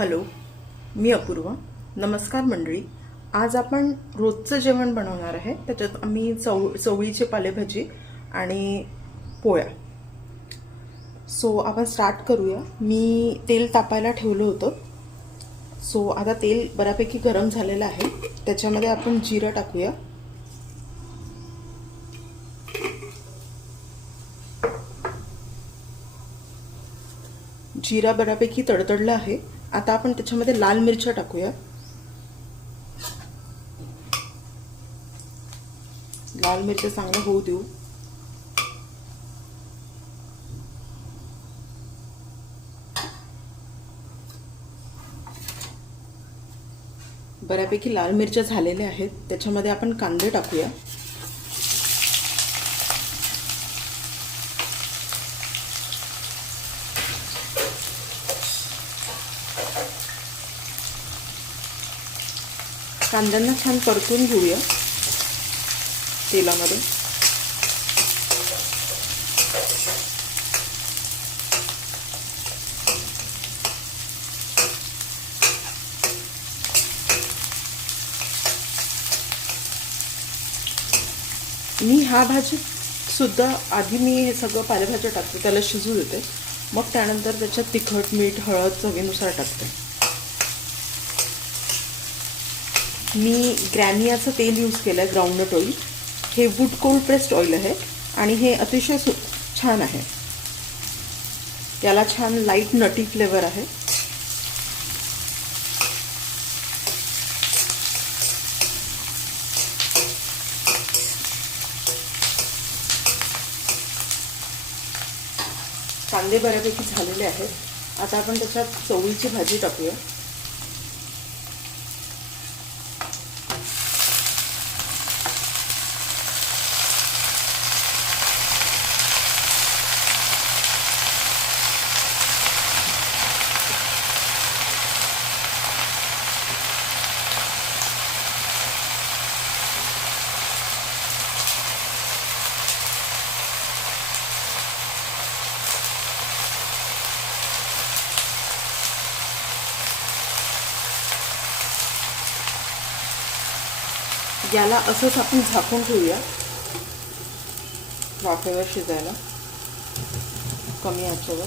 Hello, मी अपूर्वा. नमस्कार मंडळी. आज आपण रोजचं जेवण बनवणार आहे. त्याच्यात आम्ही चवळीची पालेभाजी आणि पोळ्या. सो आपण स्टार्ट करूया. मी तेल तापायला ठेवलं होतं. सो आता तेल बऱ्यापैकी गरम झालेलं आहे. त्याच्यामध्ये आपण जिरं टाकूया. जिरा बऱ्यापैकी तडतडला आहे. आता आपण त्याच्यामध्ये लाल मिरच्या टाकूया. लाल मिरच्या चांगल्या होऊ देऊ. बऱ्यापैकी लाल मिरच्या झालेल्या आहेत. त्याच्यामध्ये आपण कांदे टाकूया. कांद्यांना छान परतून घेऊया तेलामध्ये. मी ह्या भाजीत सुद्धा आधी मी हे सगळं पालेभाज्या टाकते, त्याला शिजू देते. मग त्यानंतर त्याच्यात तिखट, मीठ, हळद चवीनुसार टाकते. मी ग्रॅमियाचं तेल यूज केलं आहे, ग्राउंडनट ऑइल. हे वूड कोल्ड प्रेस्ड ऑइल आहे आणि हे अतिशय छान आहे. याला छान लाईट नटी फ्लेवर आहे. कांदे बऱ्यापैकी झालेले आहेत. आता आपण त्याच्यात चवळीची भाजी टाकूया. याला असंच आपण झाकून ठेवूया वाफेवर शिजायला, कमी आचेवर.